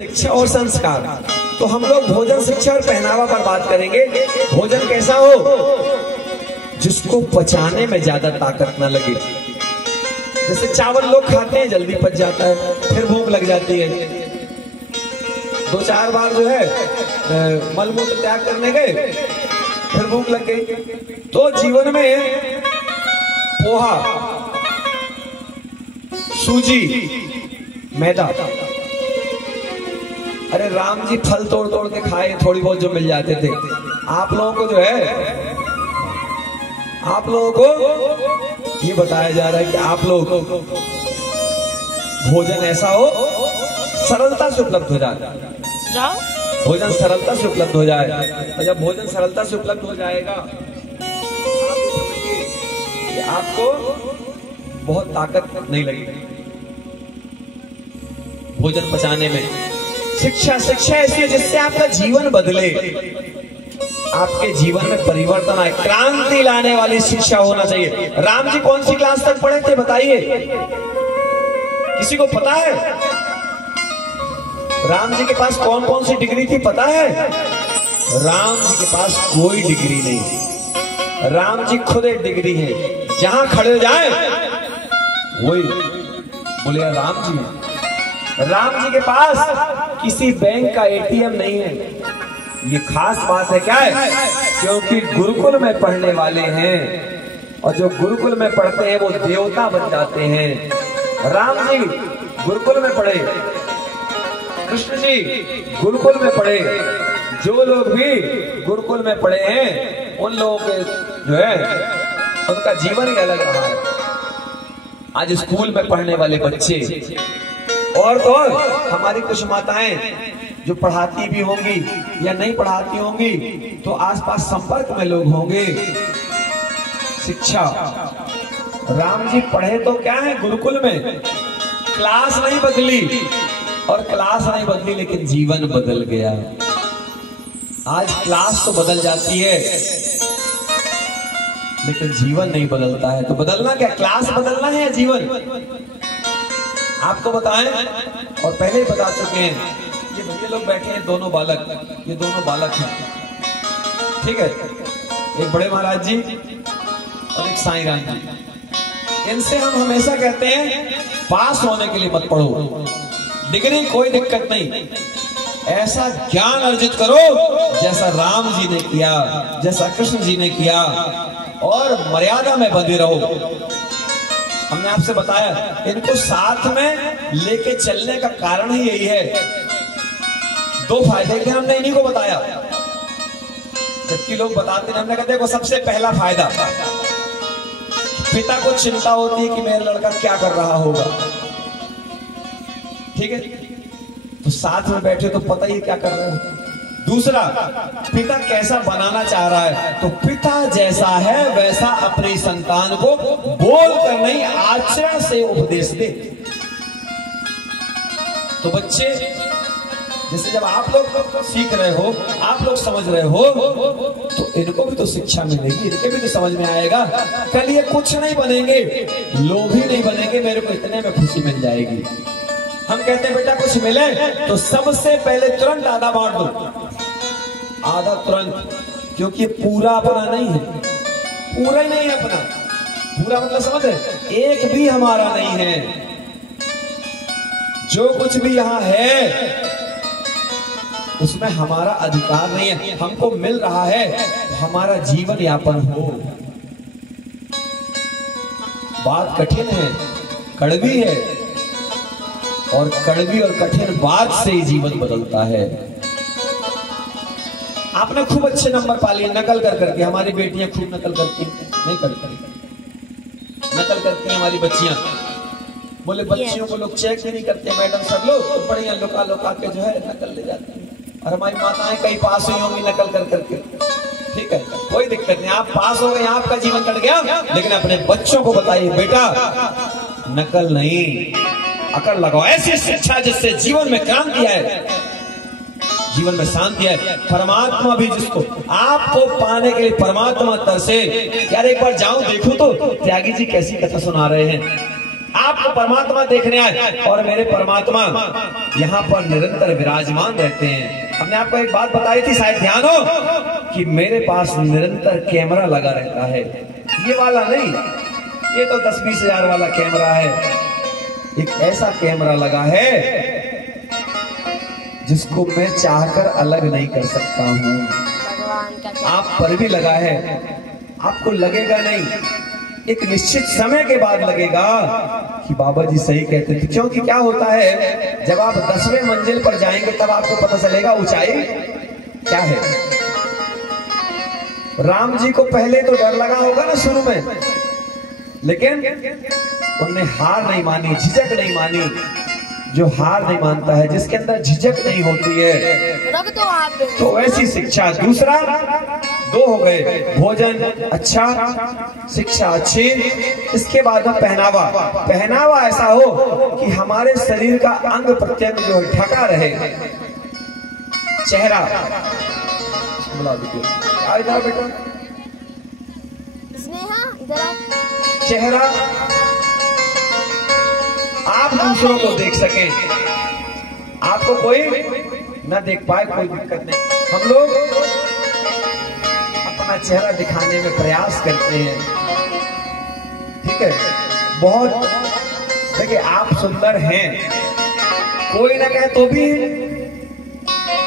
शिक्षा और संस्कार। तो हम लोग भोजन, शिक्षा और पहनावा पर बात करेंगे। भोजन कैसा हो जिसको पचाने में ज्यादा ताकत न लगे। जैसे चावल लोग खाते हैं, जल्दी पच जाता है, फिर भूख लग जाती है। 2-4 बार जो है मलमूत्र त्याग करने गए, फिर भूख लग गई। तो जीवन में पोहा, सूजी, मैदा, अरे राम जी फल तोड़ तोड़ के खाए, थोड़ी बहुत जो मिल जाते थे। आप लोगों को जो है, आप लोगों को ये बताया जा रहा है कि आप लोग भोजन ऐसा हो सरलता से उपलब्ध हो जाए, भोजन सरलता से उपलब्ध हो जाए। और जब भोजन सरलता से उपलब्ध हो जाएगा, आप समझिए कि आपको बहुत ताकत नहीं लगेगी भोजन पचाने में। शिक्षा ऐसी है जिससे आपका जीवन बदले, आपके जीवन में परिवर्तन आए, क्रांति लाने वाली शिक्षा होना चाहिए। राम जी कौन सी क्लास तक पढ़े थे बताइए, किसी को पता है? राम जी के पास कौन कौन सी डिग्री थी पता है? राम जी के पास कोई डिग्री नहीं। राम जी खुद एक डिग्री है। जहां खड़े हो जाए वही बोले राम जी। राम जी के पास किसी बैंक का एटीएम नहीं है। ये खास बात है। क्या है? क्योंकि गुरुकुल में पढ़ने वाले हैं, और जो गुरुकुल में पढ़ते हैं वो देवता बन जाते हैं। राम जी गुरुकुल में पढ़े, कृष्ण जी गुरुकुल में पढ़े। जो लोग भी गुरुकुल में पढ़े हैं उन लोगों के जो है उनका जीवन ही अलग रहा है। आज स्कूल में पढ़ने वाले बच्चे और तो और हमारी कुछ माताएं जो पढ़ाती भी होंगी या नहीं पढ़ाती होंगी, तो आसपास संपर्क में लोग होंगे। शिक्षा, राम जी पढ़े तो क्या है गुरुकुल में, क्लास नहीं बदली, और क्लास नहीं बदली लेकिन जीवन बदल गया। आज क्लास तो बदल जाती है लेकिन जीवन नहीं बदलता है। तो बदलना क्या, क्लास बदलना है या जीवन? आपको बताएं, और पहले ही बता चुके हैं। ये भैया लोग बैठे हैं, दोनों बालक, ये दोनों बालक हैं, ठीक है। एक बड़े महाराज जी और एक साईं राम जी। इनसे हम हमेशा कहते हैं पास होने के लिए मत पढ़ो, डिग्री कोई दिक्कत नहीं, ऐसा ज्ञान अर्जित करो जैसा राम जी ने किया, जैसा कृष्ण जी ने किया, और मर्यादा में बंधे रहो। हमने आपसे बताया इनको साथ में लेके चलने का कारण ही यही है। 2 फायदे थे, हमने इन्हीं को बताया। जबकि लोग बताते हैं, हमने कहते हैं सबसे पहला फायदा, पिता को चिंता होती है कि मेरा लड़का क्या कर रहा होगा, ठीक है, तो साथ में बैठे तो पता ही क्या कर रहे हैं। दूसरा, पिता कैसा बनाना चाह रहा है, तो पिता जैसा है वैसा अपनी संतान को बोल कर नहीं आचरण से उपदेश दे। तो बच्चे जैसे जब आप लोग सीख रहे हो, आप लोग समझ रहे हो, तो इनको भी तो शिक्षा मिलेगी, इनके भी तो समझ में आएगा। कल ये कुछ नहीं बनेंगे, लोभी नहीं बनेंगे, मेरे को इतने में खुशी मिल जाएगी। हम कहते हैं बेटा कुछ मिले तो सबसे पहले तुरंत आधा बांट दो, आधा तुरंत, क्योंकि पूरा अपना नहीं है, पूरा ही नहीं है अपना। पूरा मतलब समझ रहे, एक भी हमारा नहीं है। जो कुछ भी यहां है उसमें हमारा अधिकार नहीं है। हमको मिल रहा है हमारा जीवन यापन हो। बात कठिन है, कड़वी है, और कड़वी और कठिन बात से ही जीवन बदलता है। आपने खूब अच्छे नंबर पा लिए नकल कर करके। हमारी बेटियां खूब नकल करती नहीं करती, नकल करती हैं हमारी बच्चियां। बोले बच्चियों को लोग चेक भी नहीं करते, मैडम सब लोग तो बढ़िया लुका लुका के जो है नकल ले जाती हैं। और हमारी माताएं कई पास हुई होंगी नकल कर करके, ठीक है, कोई दिक्कत नहीं, आप पास हो गए, आपका जीवन कट गया। लेकिन अपने बच्चों को बताइए बेटा नकल नहीं, अकड़ लगाओ। ऐसी शिक्षा जिससे जीवन में क्रांति आए, जीवन में शांति है। परमात्मा भी जिसको आपको पाने के लिए परमात्मा तरसे, यार एक बार जाऊं देखूं तो त्यागी जी कैसी कथा सुना रहे हैं। आपको परमात्मा देखने आए और मेरे परमात्मा यहाँ पर निरंतर विराजमान रहते हैं। हमने आपको एक बात बताई थी, शायद ध्यान हो, कि मेरे पास निरंतर कैमरा लगा रहता है। ये वाला नहीं, ये तो 10-20 हजार वाला कैमरा है। एक ऐसा कैमरा लगा है जिसको मैं चाहकर अलग नहीं कर सकता हूँ। आप पर भी लगा है, आपको लगेगा नहीं, एक निश्चित समय के बाद लगेगा कि बाबा जी सही कहते थे। क्योंकि क्या होता है, जब आप 10वें मंजिल पर जाएंगे तब आपको पता चलेगा ऊंचाई क्या है। राम जी को पहले तो डर लगा होगा ना शुरू में, लेकिन उन्होंने हार नहीं मानी, झिझक नहीं मानी। जो हार नहीं मानता है, जिसके अंदर झिझक नहीं होती है, तो ऐसी शिक्षा। दूसरा 2 हो गए, भोजन अच्छा, शिक्षा अच्छी। इसके बाद में पहनावा। पहनावा ऐसा हो कि हमारे शरीर का अंग प्रत्यंग जो है ढका रहे। चेहरा, इधर बेटा, चेहरा आप दूसरों को देख सकें, आपको कोई न देख पाए, कोई दिक्कत नहीं। हम लोग अपना चेहरा दिखाने में प्रयास करते हैं, ठीक है। बहुत देखिए, आप सुंदर हैं, कोई ना कहे तो भी,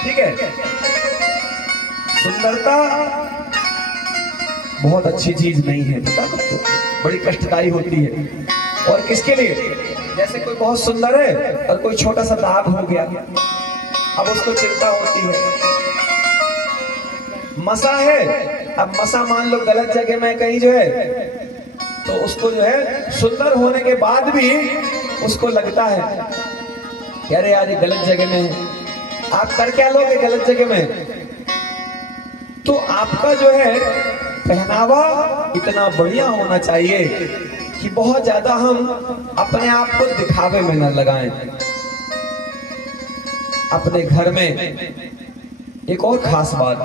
ठीक है। सुंदरता बहुत अच्छी चीज नहीं है, पता आपको, बड़ी कष्टदायी होती है। और किसके लिए? जैसे कोई बहुत सुंदर है और कोई छोटा सा दाग हो गया, अब उसको चिंता होती है। मसा है, अब मसा मान लो गलत जगह में कहीं जो है, तो उसको जो है सुंदर होने के बाद भी उसको लगता है कि अरे यार ये गलत जगह में है। आप कर क्या लोगे गलत जगह में? तो आपका जो है पहनावा इतना बढ़िया होना चाहिए कि बहुत ज्यादा हम अपने आप को दिखावे में न लगाएं। अपने घर में एक और खास बात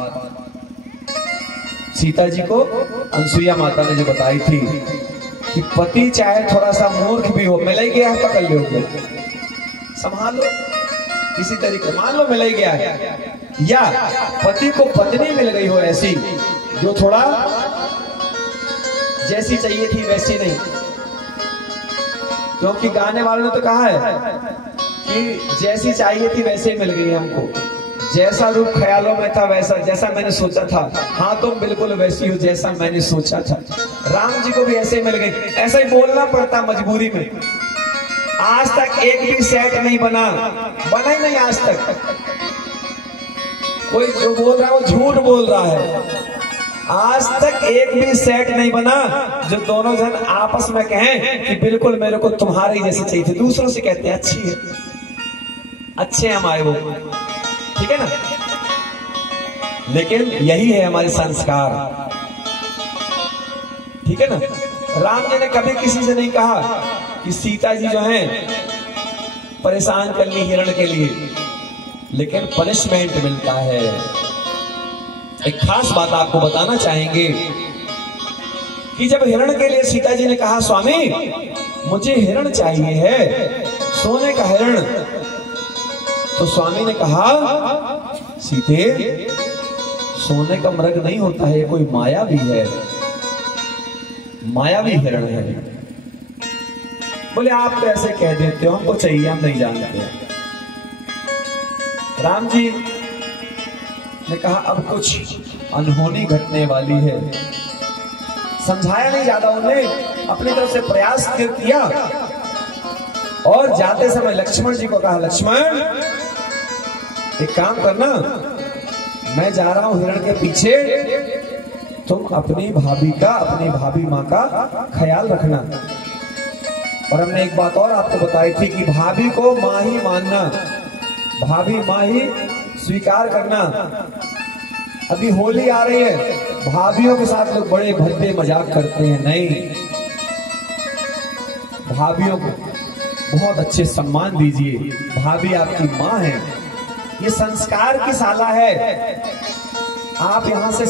सीता जी को अनसुईया माता ने जो बताई थी कि पति चाहे थोड़ा सा मूर्ख भी हो, मिल ही गया है, पकड़ लो, संभाल लो किसी तरीके। मान लो मिल ही गया है, या पति को पत्नी मिल गई हो ऐसी जो थोड़ा जैसी चाहिए थी वैसी नहीं। क्योंकि गाने वालों ने तो कहा है कि जैसी चाहिए थी वैसे ही मिल गई हमको, जैसा रूप ख्यालों में था वैसा, जैसा मैंने सोचा था। हाँ तुम बिल्कुल वैसी हो जैसा मैंने सोचा था। राम जी को भी ऐसे ही मिल गई। ऐसा ही बोलना पड़ता मजबूरी में। आज तक एक भी सेट नहीं बना ही नहीं आज तक। कोई जो बोल रहा है वो झूठ बोल रहा है। आज तक एक भी सेट नहीं बना जो दोनों जन आपस में कहें कि बिल्कुल मेरे को तुम्हारे जैसे चाहिए थे। दूसरों से कहते हैं अच्छी है, अच्छे हम आए वो, ठीक है ना। लेकिन यही है हमारे संस्कार, ठीक है ना। राम जी ने कभी किसी से नहीं कहा कि सीता जी जो हैं परेशान कर ली हिरण के लिए, लेकिन पनिशमेंट मिलता है। एक खास बात आपको बताना चाहेंगे कि जब हिरण के लिए सीता जी ने कहा स्वामी मुझे हिरण चाहिए है, सोने का हिरण, तो स्वामी ने कहा सीते सोने का मृग नहीं होता है, कोई मायावी है, मायावी हिरण है। बोले आप तो ऐसे कह देते हो, हमको चाहिए, हम नहीं जानते। राम जी ने कहा अब कुछ अनहोनी घटने वाली है। समझाया नहीं ज्यादा, उन्होंने अपनी तरफ से प्रयास किया और जाते समय लक्ष्मण जी को कहा लक्ष्मण एक काम करना, मैं जा रहा हूं हिरण के पीछे, तुम अपनी भाभी का, अपनी भाभी माँ का ख्याल रखना। और हमने एक बात और आपको बताई थी कि भाभी को माँ ही मानना, भाभी माँ ही स्वीकार करना। अभी होली आ रही है, भाभियों के साथ लोग बड़े भद्दे मजाक करते हैं, नहीं, भाभियों को बहुत अच्छे सम्मान दीजिए। भाभी आपकी माँ है, ये संस्कार की शाला है। आप यहाँ से